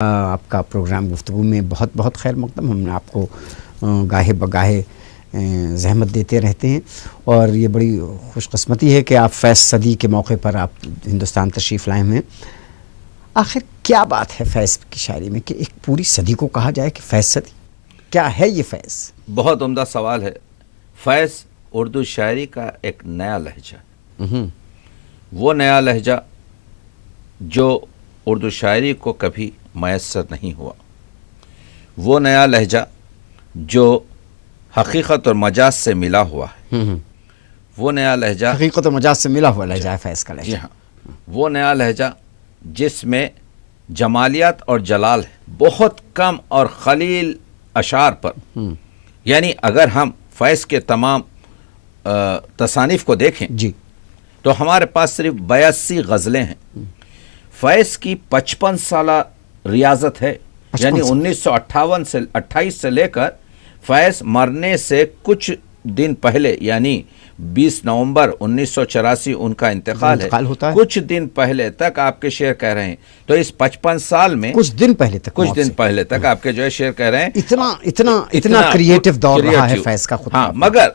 آپ کا پروگرام گفتگو میں بہت بہت خیر مقدم. ہم آپ کو گاہے بگاہے زحمت دیتے رہتے ہیں اور یہ بڑی خوش قسمتی ہے کہ آپ فیض صدی کے موقع پر آپ ہندوستان تشریف لائے ہیں. آخر کیا بات ہے فیض کی شاعری میں کہ ایک پوری صدی کو کہا جائے کہ فیض صدی کیا ہے؟ یہ فیض بہت عمدہ سوال ہے. فیض اردو شاعری کا ایک نیا لہجہ، وہ نیا لہجہ جو اردو شاعری کو کبھی میسر نہیں ہوا، وہ نیا لہجہ جو حقیقت اور مجاز سے ملا ہوا ہے، وہ نیا لہجہ حقیقت اور مجاز سے ملا ہوا لہجہ ہے فیض کا لہجہ. جی ہاں، وہ نیا لہجہ جس میں جمالیات اور جلال ہے، بہت کم اور خلیل اشعار پر. یعنی اگر ہم فیض کے تمام تصانیف کو دیکھیں جی تو ہمارے پاس صرف 82 غزلیں ہیں. فیض کی 55 سالہ ریاضت ہے، یعنی 1958 سے 28 سے لے کر فیض مرنے سے کچھ دن پہلے، یعنی 20 نومبر 1984 ان کا انتقال ہے، کچھ دن پہلے تک آپ کے شعر کہہ رہے ہیں. تو اس 55 سال میں کچھ دن پہلے تک آپ کے جو ہے شعر کہہ رہے ہیں. اتنا کریٹیو دور رہا ہے فیض کا خود. ہاں، مگر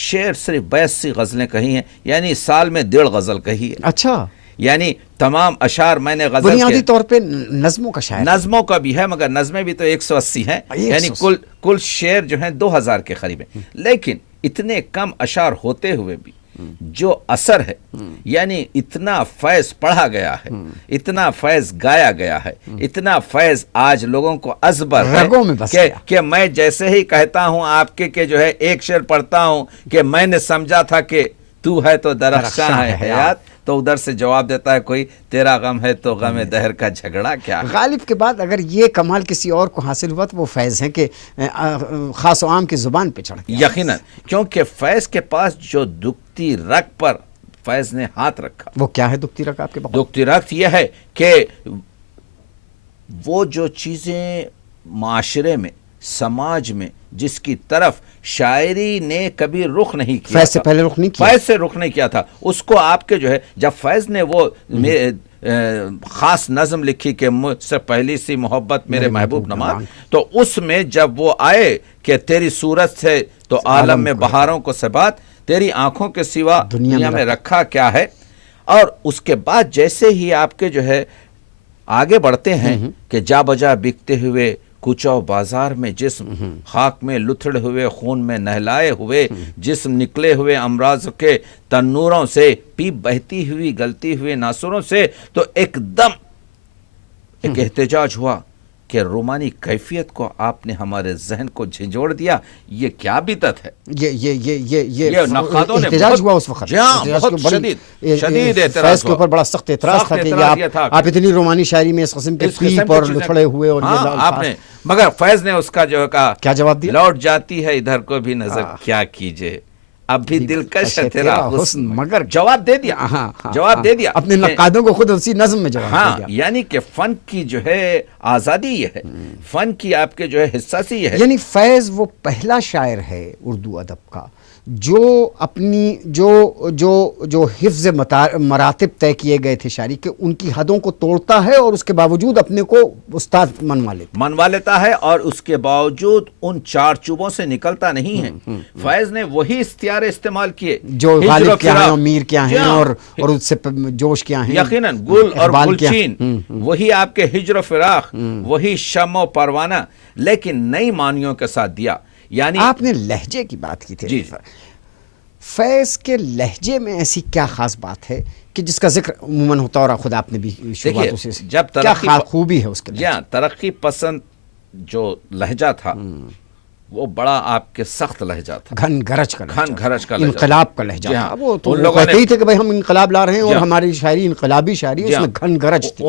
شعر صرف 82 غزلیں کہی ہیں، یعنی سال میں 1.5 غزل کہی ہے. اچھا، یعنی تمام اشعار میں نے غزل بنیادی طور پہ نظموں کا شاعر، نظموں کا بھی ہے، مگر نظمیں بھی تو 180 ہیں، یعنی کل شعر جو ہیں 2000 کے قریب ہیں. لیکن اتنے کم اشعار ہوتے ہوئے بھی جو اثر ہے، یعنی اتنا فیض پڑھا گیا ہے، اتنا فیض گایا گیا ہے، اتنا فیض آج لوگوں کو ازبر ہے کہ میں جیسے ہی کہتا ہوں آپ کے کہ جو ہے ایک شعر پڑھتا ہوں کہ میں نے سمجھا تھا کہ تو ہے تو درخشاں ہے حیات، تو ادھر سے جواب دیتا ہے کوئی تیرا غم ہے تو غم دہر کا جھگڑا کیا ہے. غالب کے بعد اگر یہ کمال کسی اور کو حاصل ہوا تو وہ فیض ہیں کہ خاص و عام کی زبان پہ چڑھ گیا. یقیناً، کیونکہ فیض کے پاس جو دکھتی رگ پر فیض نے ہاتھ رکھا. وہ کیا ہے دکھتی رگ آپ کے پاس؟ دکھتی رگ یہ ہے کہ وہ جو چیزیں معاشرے میں، سماج میں جس کی طرف شاعری نے کبھی رخ نہیں کیا، فیض سے پہلے رخ نہیں کیا، فیض سے رخ نہیں کیا تھا، اس کو آپ کے جو ہے جب فیض نے وہ خاص نظم لکھی کہ مجھ سے پہلی سی محبت میرے محبوب نما، تو اس میں جب وہ آئے کہ تیری صورت سے تو عالم میں بہاروں کو سبات، تیری آنکھوں کے سوا دنیا میں رکھا کیا ہے. اور اس کے بعد جیسے ہی آپ کے جو ہے آگے بڑھتے ہیں کہ جا بجا بکتے ہوئے کوچہ بازار میں جسم، خاک میں لتھڑ ہوئے خون میں نہلائے ہوئے جسم، نکلے ہوئے امراض کے تنوروں سے، پیپ بہتی ہوئی گلتی ہوئے ناصروں سے، تو ایک دم ایک احتجاج ہوا کہ رومانی کیفیت کو آپ نے ہمارے ذہن کو جھنجھوڑ دیا. یہ کیا بدعت ہے؟ یہ نقادوں نے احتجاج ہوا اس وقت، بہت شدید اعتراض فیض کے اوپر بڑا سخت اعتراض تھا کہ آپ اتنی رومانی شاعری میں اس قسم کے پیپ اور لتھڑے ہوئے اور آپ نے، مگر فیض نے اس کا جو کہا کیا جواب دیا؟ لوٹ جاتی ہے ادھر کو بھی نظر کیا کیجئے، اب بھی دلکش ہے تیرا حسن، مگر جواب دے دیا، جواب دے دیا اپنے نقادوں کو خود اسی نظم میں جواب دے دیا. یعنی کہ فن کی جو ہے آزادی یہ ہے، فن کی آپ کے جو ہے حساسی یہ ہے. یعنی فیض وہ پہلا شاعر ہے اردو ادب کا جو اپنی جو حفظ مراتب طے کیے گئے تھے شاعری کے، ان کی حدوں کو توڑتا ہے اور اس کے باوجود اپنے کو استاد منوا لیتا ہے، اور اس کے باوجود ان چار چوبوں سے نکلتا نہیں ہے. فیض نے وہی اختیار استعمال کیے جو غالب کیا ہیں اور میر کیا ہیں اور اس سے جوش کیا ہیں، یقیناً گل اور گلچین، وہی آپ کے ہجر و فراق، وہی شمع و پروانہ، لیکن نئی معنیوں کے ساتھ دیا. یعنی آپ نے لہجے کی بات کی تھی، فیض کے لہجے میں ایسی کیا خاص بات ہے کہ جس کا ذکر عموماً ہوتا اور خود آپ نے بھی شروعات سے جب کیا خوبی ہے اس کے لہجے؟ ترقی پسند جو لہجہ تھا وہ بڑا آپ کے سخت لہجہ تھا، گھن گرج کا لہجہ، انقلاب کا لہجہ تھا. وہ تو کہتے ہی تھے کہ بھائی ہم انقلاب لا رہے ہیں اور ہماری شاعری انقلابی شاعری، اس میں گھن گرج تھی،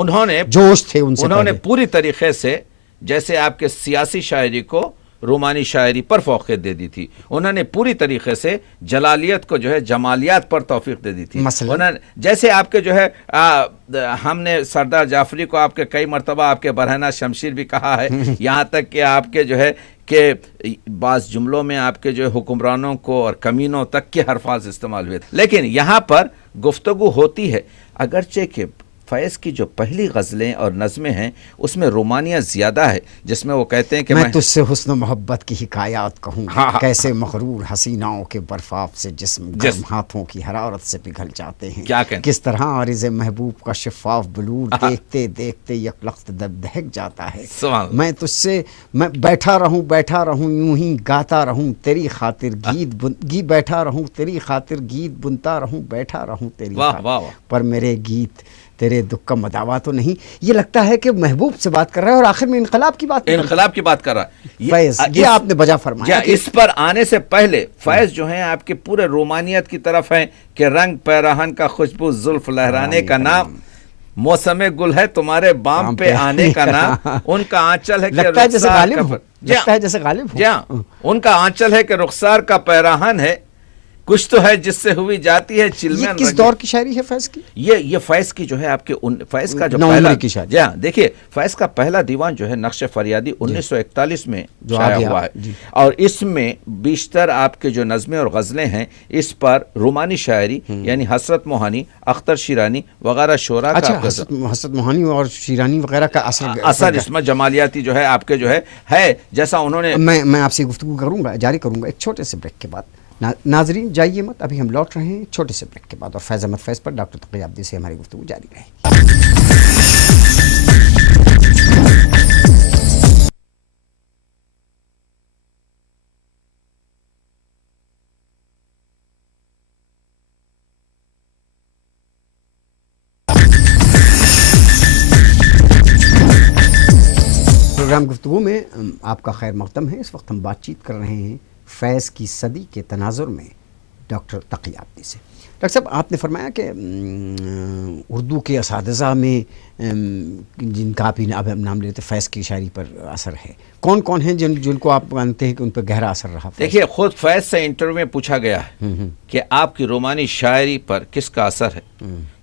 جوش تھے. انہوں نے پوری طریقے سے جیسے آپ کے سیاسی شاعری کو رومانی شاعری پر فوقیت دے دی تھی، انہوں نے پوری طریقے سے جلالیت کو جو ہے جمالیات پر توفیق دے دی تھی. جیسے آپ کے جو ہے ہم نے سردار جعفری کو آپ کے کئی مرتبہ آپ کے برہنہ شمشیر بھی کہا ہے، یہاں تک کہ آپ کے جو ہے کہ بعض جملوں میں آپ کے جو حکمرانوں کو اور کمینوں تک کے الفاظ استعمال ہوئے تھے. لیکن یہاں پر گفتگو ہوتی ہے، اگرچہ کہ فیض کی جو پہلی غزلیں اور نظمیں ہیں اس میں رومانیت زیادہ ہے، جس میں وہ کہتے ہیں کہ میں تجھ سے حسن و محبت کی حکایات کہوں، ہاں کیسے مغرور حسیناؤں کے برفاف سے جسم گرم ہاتھوں کی حرارت سے پگھل جاتے ہیں، کیا کہنا، کس طرح عارض محبوب کا شفاف بلور دیکھتے دیکھتے یک لخت دہک جاتا ہے، میں تجھ سے میں بیٹھا رہوں یوں ہی گاتا رہوں تیری خاطر گیت بیٹھا رہوں تیری خاطر گیت بنتا رہوں بیٹھا رہوں تیری خاطر، پر میرے گیت تیرے دکھ کا مداوا تو نہیں۔ یہ لگتا ہے کہ محبوب سے بات کر رہا ہے اور آخر میں انقلاب کی بات کر رہا ہے۔ فیض یہ آپ نے بجا فرمایا، اس پر آنے سے پہلے فیض جو ہیں آپ کے پورے رومانیت کی طرف ہیں کہ رنگ پیراہن کا خوشبو زلف لہرانے کا نام، موسم گل ہے تمہارے بام پہ آنے کا نام، ان کا آنچل ہے کہ ان کا آنچل ہے کہ رخسار کا پیراہن ہے، کچھ تو ہے جس سے ہوئی جاتی ہے چلمیں۔ کس دور کی شاعری ہے فیض کی؟ یہ فیض کی جو ہے آپ کے فیض کا جو پہلا جی ہاں دیکھیے فیض کا پہلا دیوان جو ہے نقش فریادی 1941 میں شائع ہوا ہے، اور اس میں بیشتر آپ کے جو نظمیں اور غزلیں ہیں اس پر رومانی شاعری یعنی حسرت موہانی، اختر شیرانی وغیرہ شعراء کا حسرت موہانی اور شیرانی وغیرہ کا اثر اس میں جمالیاتی جو ہے آپ کے جو ہے جیسا انہوں نے۔ میں آپ سے گفتگو جاری کروں گا ایک چھوٹے سے بریک کے بعد۔ ناظرین جائیے مت، ابھی ہم لوٹ رہے ہیں چھوٹے سے بریک کے بعد، اور فیض احمد فیض پر ڈاکٹر تقی عابدی سے ہماری گفتگو جاری رہے گی۔ پروگرام گفتگو میں آپ کا خیر مقدم ہے۔ اس وقت ہم بات چیت کر رہے ہیں فیض کی صدی کے تناظر میں ڈاکٹر تقی عابدی سے۔ ڈاکٹر صاحب آپ نے فرمایا کہ اردو کے اساتذہ میں جن کا آپ اب نام لیتے فیض کی شاعری پر اثر ہے، کون کون ہیں جن کو آپ مانتے ہیں کہ ان پر گہرا اثر رہا؟ دیکھیے خود فیض سے انٹرویو میں پوچھا گیا ہے کہ آپ کی رومانی شاعری پر کس کا اثر ہے،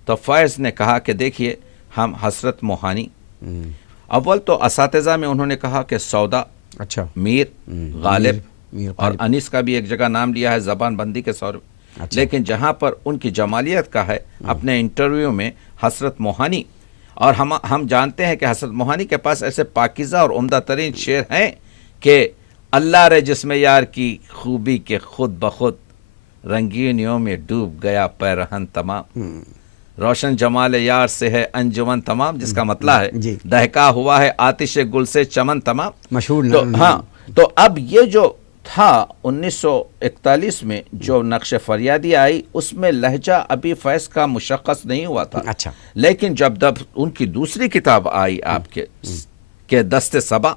تو فیض نے کہا کہ دیکھیے ہم حسرت موہانی، اول تو اساتذہ میں انہوں نے کہا کہ سودا، اچھا، میر غالب اور انیس کا بھی ایک جگہ نام لیا ہے زبان بندی کے سور، لیکن جہاں پر ان کی جمالیت کا ہے اپنے انٹرویو میں حسرت موہانی، اور ہم جانتے ہیں کہ حسرت موہانی کے پاس ایسے پاکیزہ اور عمدہ ترین شعر ہیں کہ اللہ رے جس میں یار کی خوبی کے خود بخود رنگینیوں میں ڈوب گیا پیرہن تمام، روشن جمال یار سے ہے انجمن تمام، جس کا مطلب ہے دہکا ہوا ہے آتش گل سے چمن تمام، مشہور۔ ہاں تو اب یہ جو تھا 1941 میں جو نقش فریادی آئی اس میں لہجہ ابھی فیض کا مشخص نہیں ہوا تھا، اچھا، لیکن جب ان کی دوسری کتاب آئی آپ کے دست صبا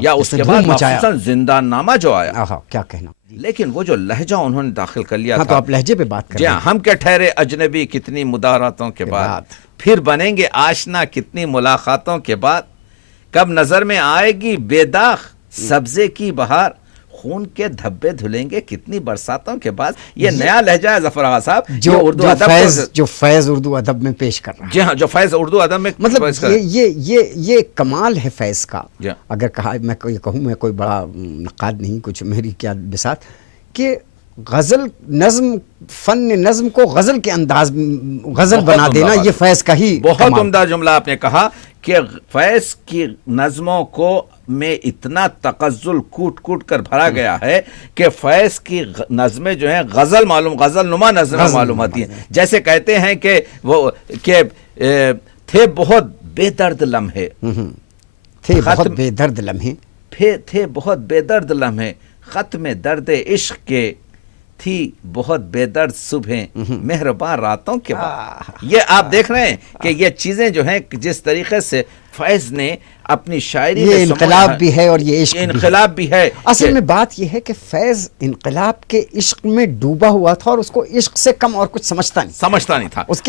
یا اس کے بعد مخصوصاً زندان نامہ جو آیا، کیا کہنا، لیکن وہ جو لہجہ انہوں نے داخل کر لیا تھا، تو آپ لہجے پہ بات کریں۔ جی ہاں، ہم کے ٹھہرے اجنبی کتنی مداراتوں کے بعد، پھر بنیں گے آشنا کتنی ملاقاتوں کے بعد، کب نظر میں آئے گی بے داغ سبزے کی بہار، خون کے دھبے دھلیں گے کتنی برساتوں کے بعد۔ یہ نیا لہجہ ہے ظفر آغا صاحب جو فیض اردو ادب میں پیش کر رہا ہے۔ جی ہاں، جو فیض اردو ادب میں مطلب یہ کمال ہے فیض کا۔ اگر کہا میں کہوں، میں کوئی بڑا نقاد نہیں، کچھ میری کیا بساط، کہ غزل نظم، فن نظم کو غزل کے انداز غزل بنا دینا، یہ فیض کا ہی بہت عمدہ جملہ آپ نے کہا کہ فیض کی نظموں کو میں اتنا تغزل کوٹ کوٹ کر بھرا گیا ہے کہ فیض کی نظمیں جو ہیں غزل نما نظمیں معلوم ہوتی ہیں، جیسے کہتے ہیں کہ وہ کہ تھے بہت بے درد لمحے، تھے بہت بے درد لمحے، تھے بہت بے درد لمحے، ختم درد عشق کے تھی بہت بے درد صبح مہربان راتوں کے بعد۔ یہ آپ دیکھ رہے ہیں کہ یہ چیزیں جو ہیں جس طریقے سے فیض نے اپنی شاعری میں، یہ انقلاب بھی ہے اور یہ عشق انقلاب بھی ہے۔ اصل میں بات یہ ہے کہ فیض انقلاب کے عشق میں ڈوبا ہوا تھا اور اس کو عشق سے کم اور کچھ سمجھتا نہیں تھا۔ اس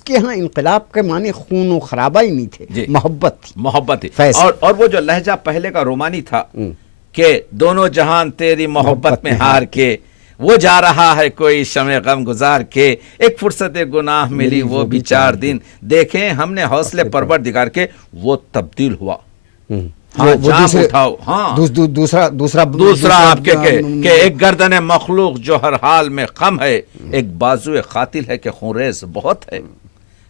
کے ہاں انقلاب کے معنی خون و خرابہ ہی نہیں تھے، محبت تھی۔ اور وہ جو لہجہ پہلے کا رومانی تھا کہ دونوں جہان تیری محبت میں ہار کے، وہ جا رہا ہے کوئی شمع غم گزار کے، ایک فرصت گناہ ملی وہ بھی 4 دن، دیکھیں ہم نے حوصلے پروردگار کے، وہ تبدیل ہوا۔ دوسرا آپ کے کہ ایک گردن مخلوق جو ہر حال میں خم ہے، ایک بازو قاتل ہے کہ خونریز بہت ہے۔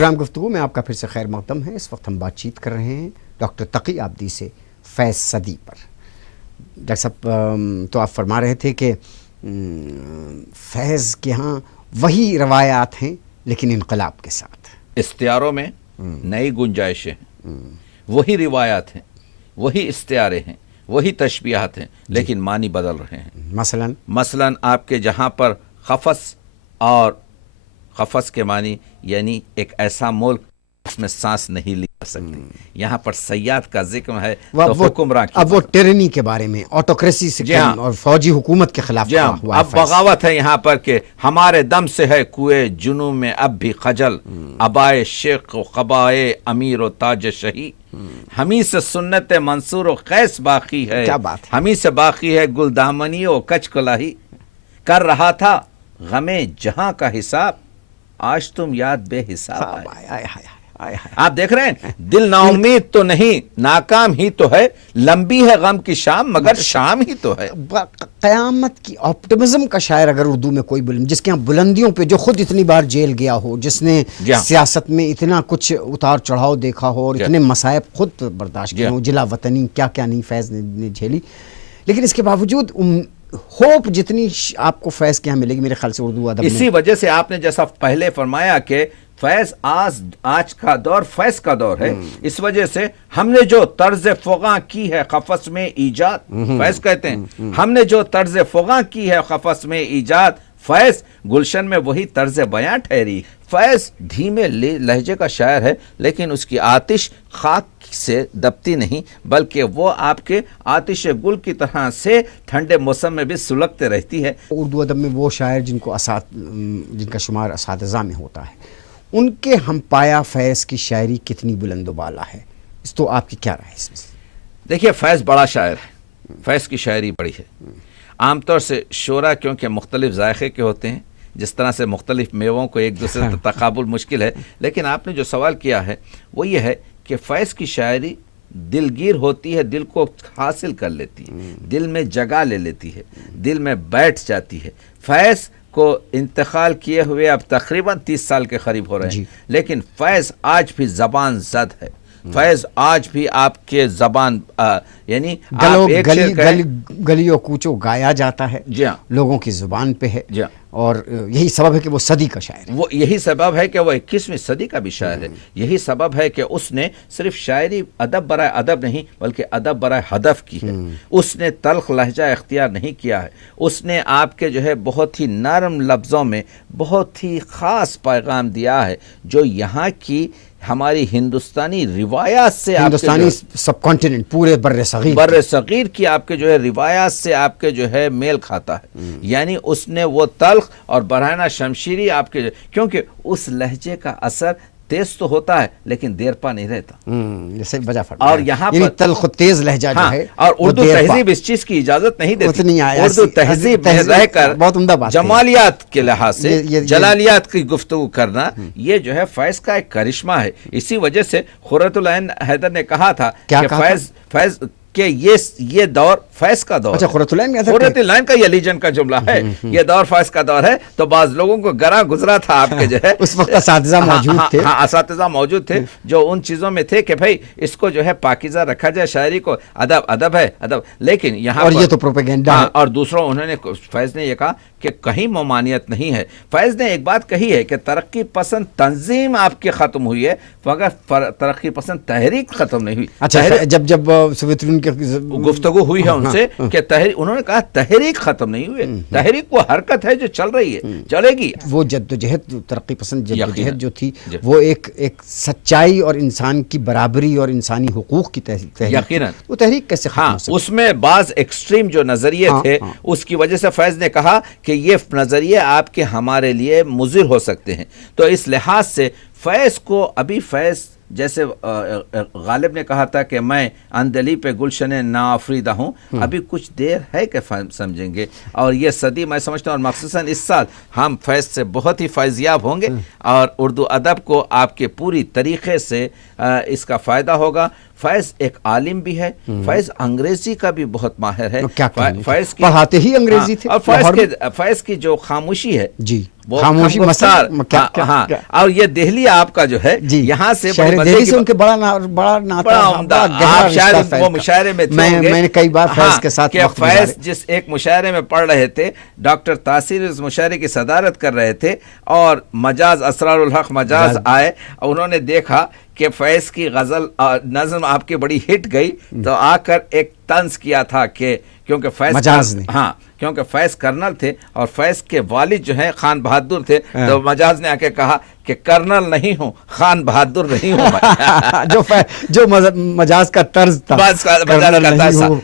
پروگرام گفتگو میں آپ کا پھر سے خیر مقدم ہے. اس وقت ہم بات چیت کر رہے ہیں ڈاکٹر تقی آبدی سے فیض صدی پر. ڈاکٹر صاحب تو آپ فرما رہے تھے کہ فیض کے ہاں وہی روایات ہیں لیکن انقلاب کے ساتھ. استعاروں میں نئی گنجائشیں ہیں، وہی روایات ہیں، وہی استعارے ہیں، وہی تشبیہات ہیں، لیکن معنی بدل رہے ہیں. مثلاً آپ کے جہاں پر قفس اور قفس کے معنی یعنی ایک ایسا ملک اس میں سانس نہیں لی جا سکتی، یہاں پر صیاد کا ذکر ہے تو حکمراں کی اب وہ ٹیرنی کے بارے میں، آٹوکریسی سے اور فوجی حکومت کے خلاف ہوا. اب بغاوت ہے یہاں پر کہ ہمارے دم سے ہے کوئے جنوں میں اب بھی خجل، ابائے شیخ و قبائے امیر و تاج شہی، ہمیں سے سنت منصور و قیس باقی ہے، ہمیں سے باقی ہے گل دامنی و کچ کلاہی، کر رہا تھا غمے جہاں کا حساب، آج تم یاد بے حساب آئے. آپ دیکھ رہے ہیں دل نا امید تو نہیں، ناکام ہی تو ہے، لمبی ہے غم کی شام مگر شام ہی تو ہے. قیامت کی آپٹمزم کا شاعر اگر اردو میں کوئی جس کے ہاں بلندیوں پہ، جو خود اتنی بار جیل گیا ہو، جس نے سیاست میں اتنا کچھ اتار چڑھاؤ دیکھا ہو اور اتنے مصائب خود برداشت کیے ہوں، جلا وطنی کیا کیا نہیں فیض نے جھیلی، لیکن اس کے باوجود ہوپ جتنی آپ کو فیض کے ہاں ملے گی میرے خیال سے اردو ادب میں. اسی وجہ سے آپ نے جیسا پہلے فرمایا کہ فیض آج کا دور فیض کا دور ہے، اس وجہ سے ہم نے جو طرز فغاں کی ہے قفس میں ایجاد، فیض کہتے ہیں ہم نے جو طرز فغاں کی ہے قفس میں ایجاد، فیض گلشن میں وہی طرز بیاں ٹھہری. فیض دھیمے لہجے کا شاعر ہے لیکن اس کی آتش خاک سے دبتی نہیں، بلکہ وہ آپ کے آتش گل کی طرح سے ٹھنڈے موسم میں بھی سلگتے رہتی ہے. اردو ادب میں وہ شاعر جن کا شمار اساتذہ میں ہوتا ہے، ان کے ہم پایا فیض کی شاعری کتنی بلند و بالا ہے، اس تو آپ کی کیا رائے اس میں؟ دیکھیے فیض بڑا شاعر ہے، فیض کی شاعری بڑی ہے. عام طور سے شعرا کیونکہ مختلف ذائقے کے ہوتے ہیں، جس طرح سے مختلف میووں کو ایک دوسرے سے تقابل مشکل ہے، لیکن آپ نے جو سوال کیا ہے وہ یہ ہے کہ فیض کی شاعری دلگیر ہوتی ہے، دل کو حاصل کر لیتی ہے، دل میں جگہ لے لیتی ہے، دل میں بیٹھ جاتی ہے. فیض کو انتقال کیے ہوئے اب تقریباً 30 سال کے قریب ہو رہے ہیں، لیکن فیض آج بھی زبان زد ہے. فیض آج بھی آپ کے زبان یعنی گلیوں کوچوں گایا جاتا ہے، لوگوں کی زبان پہ ہے، اور یہی سبب ہے کہ وہ صدی کا شاعر ہے. وہ یہی سبب ہے کہ وہ 21ویں صدی کا بھی شاعر ہے. یہی سبب ہے کہ اس نے صرف شاعری ادب برائے ادب نہیں بلکہ ادب برائے ہدف کی ہے. اس نے تلخ لہجہ اختیار نہیں کیا ہے. اس نے آپ کے جو ہے بہت ہی نرم لفظوں میں بہت ہی خاص پیغام دیا ہے، جو یہاں کی ہماری ہندوستانی روایات سے، ہندوستانی سب کانٹیننٹ پورے بر صغیر کی آپ کے جو ہے روایات سے آپ کے جو ہے میل کھاتا ہے. یعنی اس نے وہ تلخ اور برہنہ شمشیری آپ کے، کیونکہ اس لہجے کا اثر تیز تو ہوتا ہے لیکن دیر پا نہیں رہتا. اور یہاں پر تلخ تیز لہجہ جو ہے، اور اردو تہذیب اس چیز کی اجازت نہیں دیتی. اردو تہذیب میں رہ کر جمالیات کے لحاظ سے جلالیات کی گفتگو کرنا، یہ جو ہے فیض کا ایک کرشمہ ہے. اسی وجہ سے خرۃ العین حیدر نے کہا تھا کہ فیض کہ یہ دور فیض کا دور. خرۃ العین کا یہ لیجن کا جملہ ہے، یہ دور فیض کا دور ہے. تو بعض لوگوں کو گرا گزرا تھا آپ کے جو ہے اس وقت اساتذہ موجود تھے، اساتذہ موجود تھے جو ان چیزوں میں تھے کہ بھائی اس کو جو ہے پاکیزہ رکھا جائے، شاعری کو ادب ہے ادب. لیکن یہاں اور یہ تو پروپیگنڈا ہے. اور دوسروں انہوں نے فیض نے یہ کہا کہ کہیں ممانعت نہیں ہے. فیض نے ایک بات کہی ہے کہ ترقی پسند تنظیم آپ کی ختم ہوئی ہے مگر ترقی پسند تحریک ختم نہیں ہوئی. اچھا، جب سوویت یونین کی گفتگو ہوئی ہے ان سے کہ انہوں نے کہا تحریک ختم نہیں ہوئی ہے، تحریک وہ حرکت ہے جو چل رہی ہے، چلے گی. وہ جدوجہد ترقی پسند جدوجہد جو تھی وہ ایک سچائی اور انسان کی برابری اور انسانی حقوق کی تحریک، یقیناً وہ تحریک کیسے ختم ہو سکتی؟ اس میں بعض ایکسٹریم جو نظریے تھے اس کی وجہ سے فیض نے کہا کہ یہ نظریے آپ کے ہمارے لیے مضر ہو سکتے ہیں. تو اس لحاظ سے فیض کو ابھی فیض جیسے غالب نے کہا تھا کہ میں اندلی پہ گلشن ناآفریدہ ہوں، ابھی کچھ دیر ہے کہ سمجھیں گے. اور یہ صدی میں سمجھتا ہوں اور مخصوصاً اس سال ہم فیض سے بہت ہی فیضیاب ہوں گے اور اردو ادب کو آپ کے پوری طریقے سے اس کا فائدہ ہوگا. فیض ایک عالم بھی ہے, فیض انگریزی کا بھی بہت ماہر ہے. فیض پڑھاتے ہی انگریزی تھے. اور فیض کی جو خاموشی ہے جی, خاموشی ہاں, اور یہ دہلی آپ کا جو ہے یہاں سے دہلی سے ان کے بڑا ناطا, آپ شاید وہ مشاعرے میں میں نے کئی بار فیض کے ساتھ وقت گزارے. فیض جس ایک مشاعرے میں پڑھ رہے تھے, ڈاکٹر تاثیر اس مشاعرے کی صدارت کر رہے تھے, اور مجاز اسرار الحق مجاز آئے, اور انہوں نے دیکھا کہ فیض کی غزل نظم آپ کی بڑی ہٹ گئی, تو آ کر ایک طنز کیا تھا کہ کیونکہ فیض مجاز نے, ہاں کیونکہ فیض کرنل تھے اور فیض کے والد جو ہیں خان بہادر تھے, تو مجاز نے آ کے کہا کہ کرنل نہیں ہوں, خان بہادر نہیں ہوں. جو مجاز کا طرز تھا,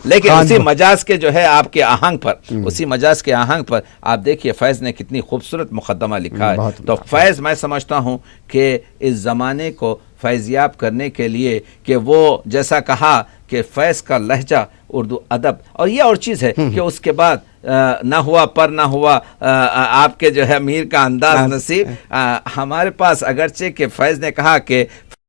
لیکن اسی مجاز کے جو ہے آپ کے آہنگ پر, اسی مجاز کے آہنگ پر آپ دیکھیے فیض نے کتنی خوبصورت مقدمہ لکھا ہے. تو فیض میں سمجھتا ہوں کہ اس زمانے کو فیضیاب کرنے کے لیے, کہ وہ جیسا کہا کہ فیض کا لہجہ اردو ادب, اور یہ اور چیز ہے کہ اس کے بعد نہ ہوا پر نہ ہوا آپ کے جو ہے میر کا انداز نصیب. ہمارے پاس اگرچہ کہ فیض نے کہا کہ